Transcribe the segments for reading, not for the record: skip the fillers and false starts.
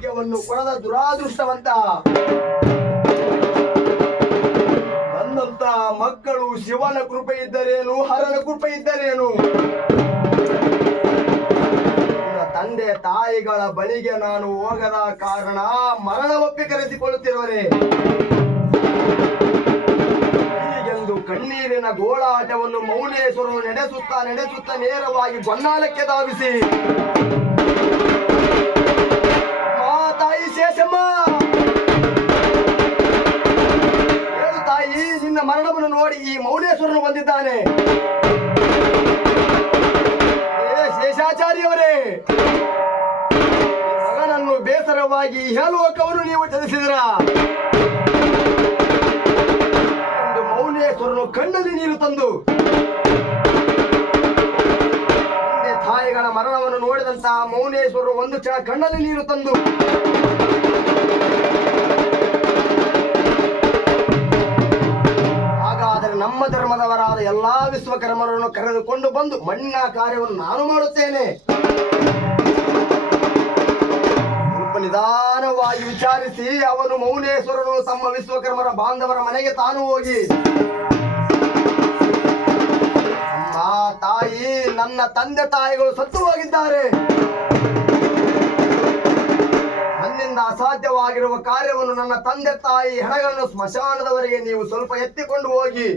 ಭಾಗ್ಯವನ್ನು ಕೊಡದ ದುರಾದೃಷ್ಟವಂತ. ನನ್ನಂತ ಮಕ್ಕಳು ಶಿವನ ಕೃಪೆ ಇದ್ದರೇನು, ಹರನ ಕೃಪೆ ಇದ್ದರೇನು? ತಂದೆ ತಾಯಿಗಳ ಬಳಿಗೆ ನಾನು ಹೋಗದ ಕಾರಣ ಮರಣವಪ್ಪಿ ಕರೆಸಿಕೊಳ್ಳುತ್ತಿರುವರೆ. ಹೀಗೆಂದು ಕಣ್ಣೀರಿನ ಗೋಳಾಟವನ್ನು ಮೌನೇಶ್ವರನು ನಡೆಸುತ್ತಾ ನೇರವಾಗಿ ಗೊನ್ನಾಲಕ್ಕೆ ಧಾವಿಸಿ, ತಾಯಿ ಶೇಷಮ್ಮ, ಹೇಳು ತಾಯಿ, ನಿನ್ನ ಮರಣವನ್ನು ನೋಡಿ ಈ ಮೌನೇಶ್ವರನು ಬಂದಿದ್ದಾನೆ. ಶೇಷಾಚಾರ್ಯವರೇ, ಮಗನನ್ನು ಬೇಸರವಾಗಿ ಇಹಲೋಕವನ್ನು ನೀವು ತ್ಯಜಿಸಿದ್ರ ಎಂದು ಮೌನೇಶ್ವರನು ಕಣ್ಣಲ್ಲಿ ನೀರು ತಂದು ತಂದೆ ತಾಯಿಗಳ ಮರಣವನ್ನು ನೋಡಿದಂತಹ ಮೌನೇಶ್ವರನು ಒಂದು ಕ್ಷಣ ಕಣ್ಣಲ್ಲಿ ನೀರು ತಂದು, ಹಾಗಾದರೆ ನಮ್ಮ ಧರ್ಮದವರಾದ ಎಲ್ಲಾ ವಿಶ್ವಕರ್ಮರನ್ನು ಕರೆದುಕೊಂಡು ಬಂದು ಮಣ್ಣಿನ ಕಾರ್ಯವನ್ನು ನಾನು ಮಾಡುತ್ತೇನೆ. ಸ್ವಲ್ಪ ನಿಧಾನವಾಗಿ ವಿಚಾರಿಸಿ ಅವನು ಮೌನೇಶ್ವರನು ತಮ್ಮ ವಿಶ್ವಕರ್ಮರ ಬಾಂಧವರ ಮನೆಗೆ ತಾನು ಹೋಗಿ, ಅಮ್ಮ ತಾಯಿ, ನನ್ನ ತಂದೆ ತಾಯಿಗಳು ಸತ್ತು ಹೋಗಿದ್ದಾರೆ. ನನ್ನಿಂದ ಅಸಾಧ್ಯವಾಗಿರುವ ಕಾರ್ಯವನ್ನು ನನ್ನ ತಂದೆ ತಾಯಿ ಹೆಣಗಳನ್ನು ಸ್ಮಶಾನದವರೆಗೆ ನೀವು ಸ್ವಲ್ಪ ಎತ್ತಿಕೊಂಡು ಹೋಗಿ,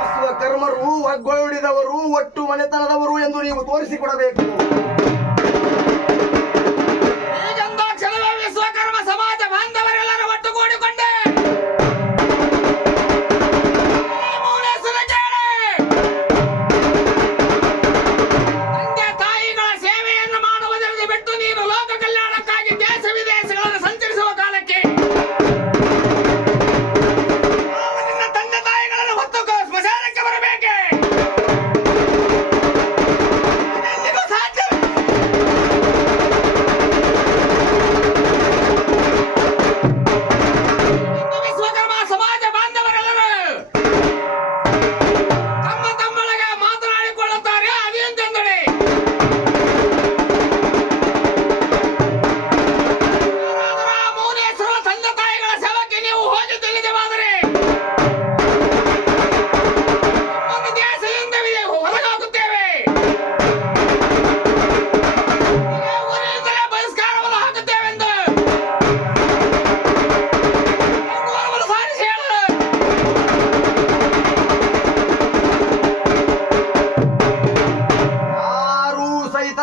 ವಿಶ್ವಕರ್ಮರು ಒಗ್ಗೂಡಿದವರು, ಒಟ್ಟು ಮನೆತನದವರು ಎಂದು ನೀವು ತೋರಿಸಿಕೊಡಬೇಕು. ವಿಶ್ವಕರ್ಮ ಸಮಾಜ ಬಾಂಧವರೆಲ್ಲರೂ ಒಟ್ಟುಗೂಡಿಕೊಂಡೆ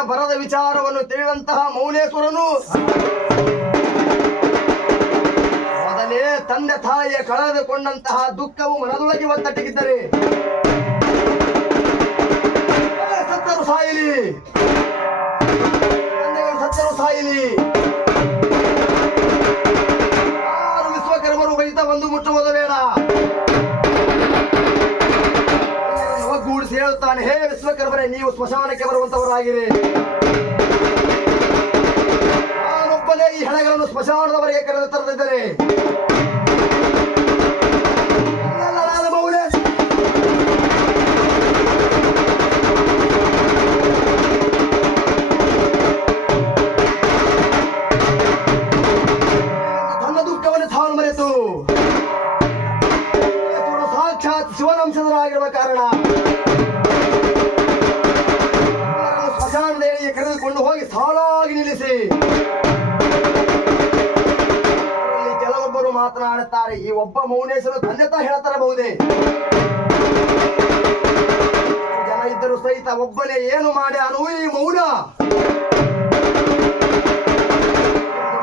ಬರದ ವಿಚಾರವನ್ನು ತಿಳಿದಂತಹ ಮೌನೇಶ್ವರನು ಮೊದಲೇ ತಂದೆ ತಾಯಿಯ ಕಳೆದುಕೊಂಡಂತಹ ದುಃಖವು ಮನದೊಳಗೆ ಒತ್ತಟ್ಟಿಗಿದ್ದರೆ ಸತ್ತರು ಸಾಯಲಿ, ತಂದೆಗಳು ಸತ್ತರು ಸಾಯಲಿ, ಯಾರು ವಿಶ್ವಕರ್ಮರು ಬೈತ ಒಂದು ಮುಟ್ಟುವುದು ಬೇಡ. ಒಗ್ಗೂಡಿಸಿ ಹೇಳುತ್ತಾನೆ, ಹೇ ವಿಶ್ವಕರ್ಮರೇ, ನೀವು ಸ್ಮಶಾನಕ್ಕೆ ಬರುವಂತವರಾಗಿರಿ. ನಾನೊಬ್ಬನೇ ಈ ಹೆಣಗಳನ್ನು ಸ್ಮಶಾನದವರೆಗೆ ಕರೆದು ತರದಿದ್ದರೆ ತನ್ನ ದುಃಖವನ್ನು ತಾನು ಮರೆತು ಸಾಕ್ಷಾತ್ ಶಿವನಂಶದರಾಗಿರುವ ಕಾರಣ ಸ್ಮಶಾನದೇವಿಗೆ ಕರೆದುಕೊಂಡು ಹೋಗಿ ಸಾಲಾಗಿ ನಿಲ್ಲಿಸಿ, ಕೆಲವೊಬ್ಬರು ಮಾತನಾಡುತ್ತಾರೆ, ಈ ಒಬ್ಬ ಮೌನೇಶ್ವರ ತಂದೆ ತಾ ಹೇಳ್ತಾರಬಹುದೇ, ಜನ ಇದ್ದರೂ ಸಹಿತ ಒಬ್ಬನೇ ಏನು ಮಾಡ್ಯಾನು ಈ ಮೌನ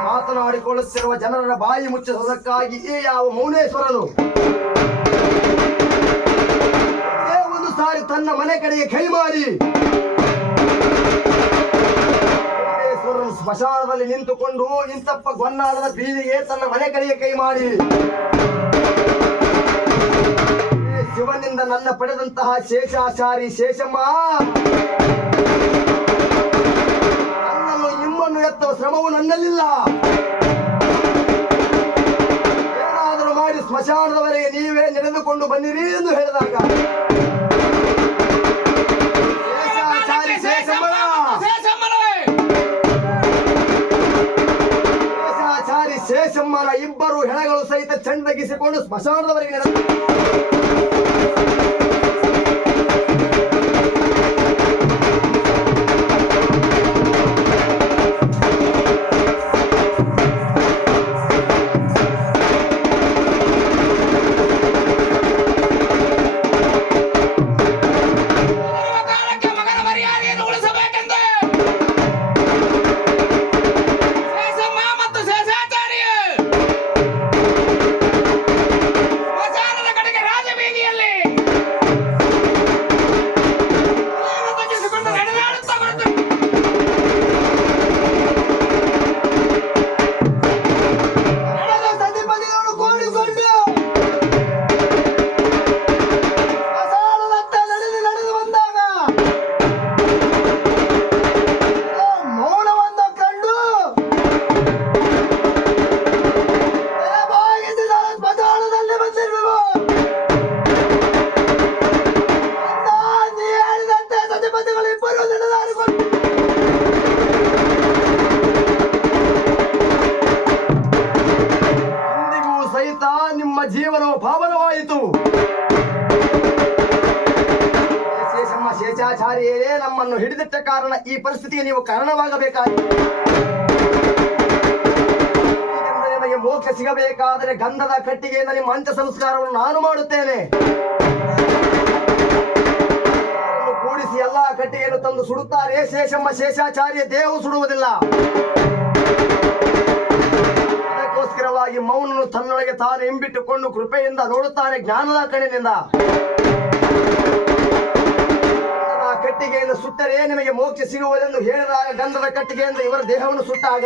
ಮಾತನಾಡಿಕೊಳ್ಳುತ್ತಿರುವ ಜನರ ಬಾಯಿ ಮುಚ್ಚಿಸುವುದಕ್ಕಾಗಿ ಈ ಯಾವ ಮೌನೇಶ್ವರನು ಒಂದು ಸಾರಿ ತನ್ನ ಮನೆ ಕಡೆಗೆ ಕೈ ಮಾಡಿ ಸ್ಮಶಾನದಲ್ಲಿ ನಿಂತುಕೊಂಡು ಇಂತಪ್ಪ ಗೊನ್ನಾಳದ ಬೀದಿಗೆ ತನ್ನ ಮನೆ ಕಡೆಗೆ ಕೈ ಮಾಡಿ, ಶಿವನಿಂದ ನನ್ನ ಪಡೆದಂತಹ ಶೇಷಾಚಾರಿ ಶೇಷಮ್ಮ, ನನ್ನನ್ನು ನಿಮ್ಮನ್ನು ಎತ್ತುವ ಶ್ರಮವು ನನ್ನಲ್ಲಿಲ್ಲ. ಏನಾದರೂ ಮಾಡಿ ಸ್ಮಶಾನದವರೆಗೆ ನೀವೇ ನಡೆದುಕೊಂಡು ಬನ್ನಿರಿ ಎಂದು ಹೇಳಿದಾಗ ಶೇಷಾಚಾರಿ ಶೇಷಮ್ಮ ನಮ್ಮನ ಇಬ್ಬರು ಹೆಣಗಳು ಸಹಿತ ಚೆಂಡಗಿಸಿಕೊಂಡು ಸ್ಮಶಾನದವರೆಗೆ ನಡೆದ ಕಾಲಕ್ಕೆ ಮಗನ ಮರ್ಯಾದೆಯನ್ನು ಉಳಿಸಬೇಕೆಂದು ಶೇಷಮ್ಮ ಮತ್ತು ಶೇಷಾಚಾರ್ಯ ಸ್ಮಶಾನದ ಕಡೆಗೆ ರಾಜಬೀದಿಯಲ್ಲಿ ತಗ್ಗಿಸಿಕೊಂಡು ನಡೆದಾಡುತ್ತಾ ಬರುತ್ತಾರೆ. ಸತಿಪತಿಗಳು ಕೂಡಿಕೊಂಡು ಸ್ಮಶಾನದತ್ತ ನಡೆದು ಬಂದಾಗ ಮೌನವನ್ನು ಕಂಡು ತಲೆಬಾಗಿಸಿ ಸ್ಮಶಾನದಲ್ಲಿ ಬಂದಿರುವೆವು. ನೀ ಹೇಳಿದಂತೆ ಸತಿಪತಿಗಳು ಇಬ್ಬರು ನಡೆದಾಡಿಕೊಂಡು ಇಂದಿಗೂ ಸಹಿತ ನಿಮ್ಮ ಜೀವನವು ಪಾವನವಾಯಿತು. ಶೇಷಮ್ಮ ಶೇಷಾಚಾರ್ಯರೇ ನಮ್ಮನ್ನು ಹಿಡಿದಿಟ್ಟ ಕಾರಣ ಈ ಪರಿಸ್ಥಿತಿಗೆ ನೀವು ಕಾರಣವಾಗಬೇಕಾಗಿದೆ. ಹೀಗೆಂದರೆ ನಿಮಗೆ ಮೋಕ್ಷ ಸಿಗಬೇಕಾದರೆ ಗಂಧದ ಕಟ್ಟಿಗೆಯಿಂದ ನಿಮ್ಮ ಅಂತ್ಯ ಸಂಸ್ಕಾರವನ್ನು ನಾನು ಮಾಡುತ್ತೇನೆ. ಅವರನ್ನು ಕೂಡಿಸಿ ಎಲ್ಲಾ ಕಟ್ಟಿಗೆಯನ್ನು ತಂದು ಸುಡುತ್ತಾರೆ. ಶೇಷಮ್ಮ ಶೇಷಾಚಾರ್ಯ ದೇಹವು ಸುಡುವುದಿಲ್ಲ. ಅದಕ್ಕೋಸ್ಕರವಾಗಿ ಮೌನನು ತನ್ನೊಳಗೆ ತಾನು ಹಿಂಬಿಟ್ಟುಕೊಂಡು ಕೃಪೆಯಿಂದ ನೋಡುತ್ತಾನೆ ಜ್ಞಾನದ ಕಣ್ಣಿನಿಂದ. ಗಂಧದ ಕಟ್ಟಿಗೆಯಿಂದ ಸುಟ್ಟರೆ ನಿಮಗೆ ಮೋಕ್ಷ ಸಿಗುವುದೆಂದು ಹೇಳಿದಾಗ ಗಂಧದ ಕಟ್ಟಿಗೆಯಿಂದ ಇವರ ದೇಹವನ್ನು ಸುಟ್ಟಾಗ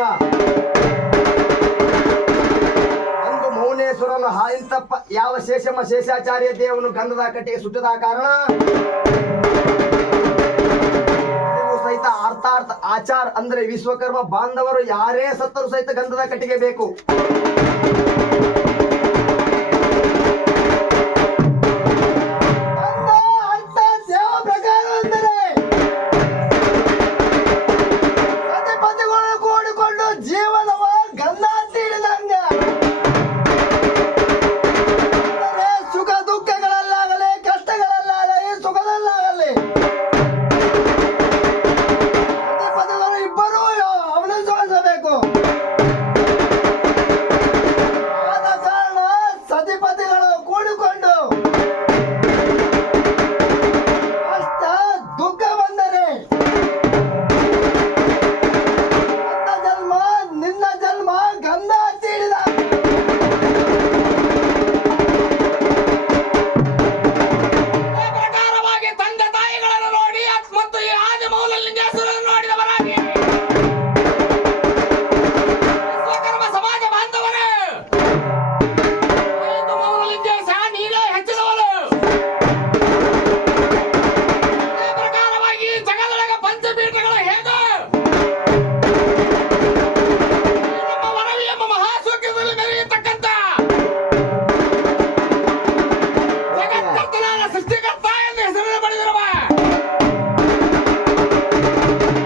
ಅಂದು ಮೌನೇಶ್ವರನು ಇಂತಪ್ಪ ಯಾವ ಶೇಷಮ್ಮ ಶೇಷಾಚಾರ್ಯ ದೇಹವನ್ನು ಗಂಧದ ಕಟ್ಟಿಗೆ ಸುಟ್ಟದ ಕಾರಣ ನೀವು ಸಹಿತ ಅರ್ಥಾರ್ಥ ಆಚಾರ ಅಂದ್ರೆ ವಿಶ್ವಕರ್ಮ ಬಾಂಧವರು ಯಾರೇ ಸತ್ತರು ಸಹಿತ ಗಂಧದ ಕಟ್ಟಿಗೆ ಬೇಕು. ನನ್ನ ಅರ್ಥ ದೇವ ಪ್ರಕಾರವೆಂದರೆ ಸತಿಪತಿಗಳು ಕೂಡಿಕೊಂಡು ಜೀವನವ ಗಂಧ ತೀಡಿದಂಗ ಅಂದರೆ ಸುಖ ದುಃಖಗಳಲ್ಲಾಗಲಿ ಕಷ್ಟಗಳಲ್ಲಾಗಲಿ ಸುಖದಲ್ಲಾಗಲಿ ಸತಿಪತಿಗಳು ಇಬ್ಬರೂ ಅವಲಂಬಿಸಬೇಕು. ಆದ ಕಾರಣ ಸತಿಪತಿಗಳು ಕೂಡಿಕೊಂಡು ಕಷ್ಟ ದುಃಖ ಬಂದರೆ ನನ್ನ ಜನ್ಮ ನಿನ್ನ ಜನ್ಮ ಗಂಧ ತೀಡಿದ ಈ ಪ್ರಕಾರವಾಗಿ ತಂದೆ ತಾಯಿಗಳನ್ನು ನೋಡಿ ಮತ್ತು ಈ ಆದಿಮೌಲಲಿಂಗೇಶ್ವರನ್ನು ನೋಡಿದವರಾಗಿ ವಿಶ್ವಕರ್ಮ ಸಮಾಜ ಬಾಂಧವರೇ, ಆದಿಮೌಲಲಿಂಗೇಶ ನೀನೇ ಹೆಚ್ಚಿನವನು. ಈ ಪ್ರಕಾರವಾಗಿ ಜಗದೊಳಗೆ ಪಂಚಪೀಠಗಳು ಹೇಗೋ ನಮ್ಮ ವರವಿ ಎಂಬ ಮಹಾಸೌಖ್ಯದಲ್ಲಿ ಮೆರೆಯತಕ್ಕಂತ ಜಗತ್ಕರ್ತನಾದ ಸೃಷ್ಟಿಕರ್ತ ಎಂದು ಹೆಸರನ್ನು ಪಡೆದಿರುವ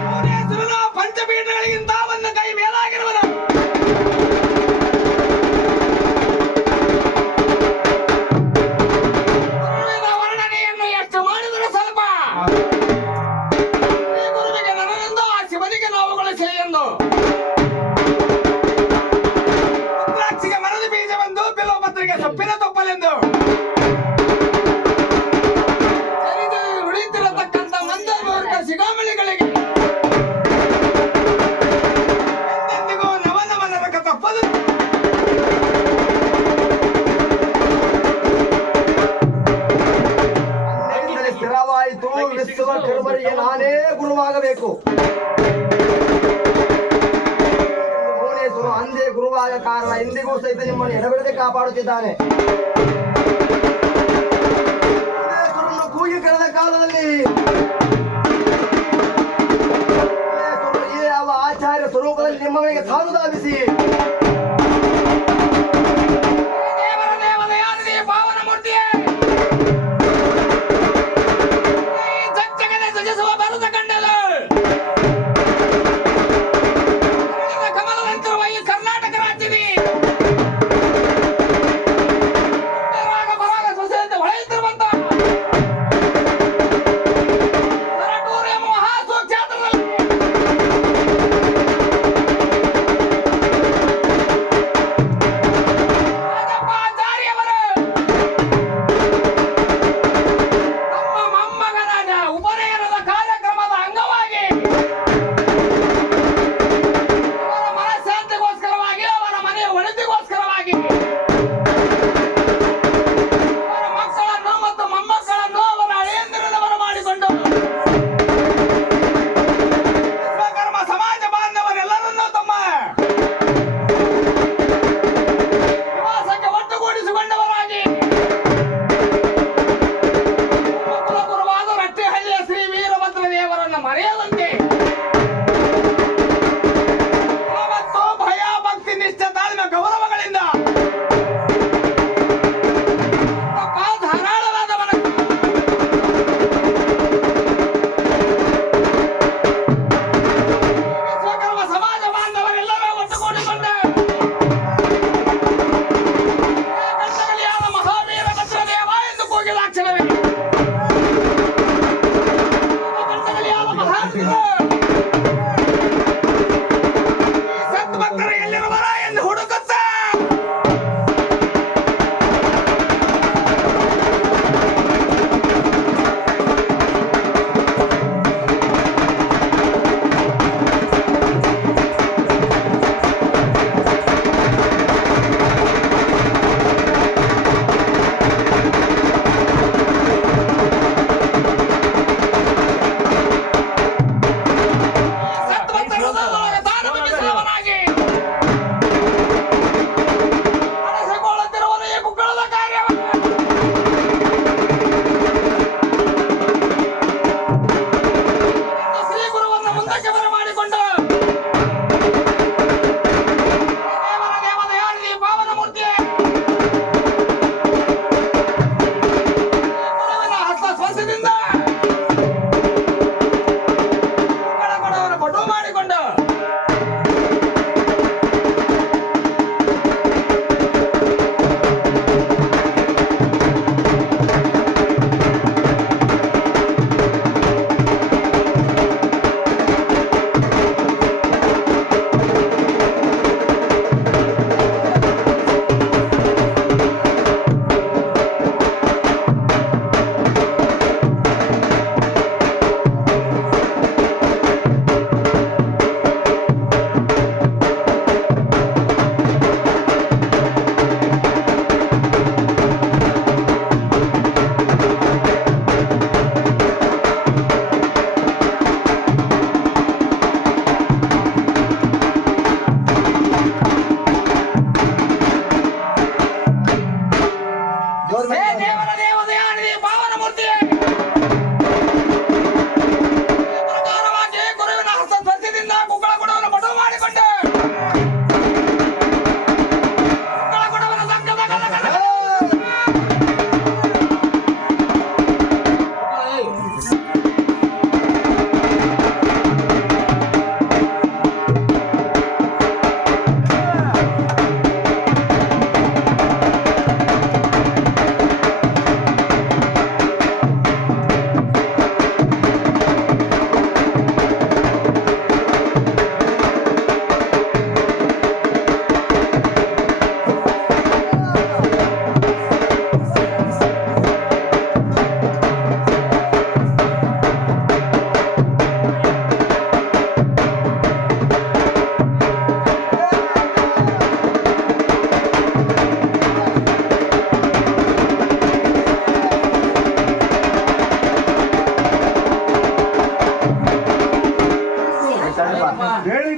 ಮೌನೇಶ್ವರನ ಪಂಚಪೀಠಗಳಿಗಿಂತ ಒಂದು ಕೈ ಮೇಲಾಗಿರುವನು. ಗುರುವಿನ ವರ್ಣನೆಯನ್ನು ಎಷ್ಟು ಮಾಡಿದರೂ ಸ್ವಲ್ಪ. ಈ ಗುರುವಿಗೆ ನನನೆಂದು ಆ ಶಿವನಿಗೆ ನಾವುಗಳು ಎಂದು ರುದ್ರಾಕ್ಷಿಗೆ ಮರದ ಬೀಜವೆಂದು ಬಿಲ್ವಪತ್ರೆಗೆ ಸೊಪ್ಪಿನ ತೊಪ್ಪಲೆಂದು ಶರೀರದಲ್ಲಿ ನುಡಿಯುತ್ತಿರತಕ್ಕಂಥ ಮಂದಮೂರ್ಖ ಶಿಗಾಮಣಿಗಳಿಗೆ ಎಂದೆಂದಿಗೂ ನವನವ ನರಕ ತಪ್ಪದು. ಅಂದಿನಿಂದಲೇ ಸ್ಥಿರವಾಯಿತು ವಿಶ್ವಕರ್ಮರಿಗೆ ನಾನೇ ಗುರುವಾಗಬೇಕು. ಮೌನೇಶ್ವರ ಅಂದೇ ಗುರುವಾದ ಕಾರಣ ಇಂದಿಗೂ ಸಹಿತ ನಿಮ್ಮನ್ನು ಎಡಬಿಡದೆ ಕಾಪಾಡುತ್ತಿದ್ದಾನೆ. ಮೌನೇಶ್ವರನ್ನು ಕೂಗಿ ಕಳೆದ ಕಾಲದಲ್ಲಿ ಮೌನೇಶ್ವರನು ಈ ಯಾವ ಆಚಾರ್ಯ ಸ್ವರೂಪದಲ್ಲಿ ನಿಮ್ಮ ಮೇಲೆ ತಾನು ಧಾವಿಸಿ ದೇವರ ದೇವದಯಾನಿಧಿ ಪಾವನ ಮೂರ್ತಿಯೇ, ಈ ಜಗಜಗದ ಸೃಜಿಸುವ ಬರದ ಕಂಡಲು ಕಮಲದಂತಿರುವ ಈ ಕರ್ನಾಟಕ ರಾಜ್ಯದಿ ಪ್ರಾಣ ಬಿಡಿಸುವವನಾಗಿ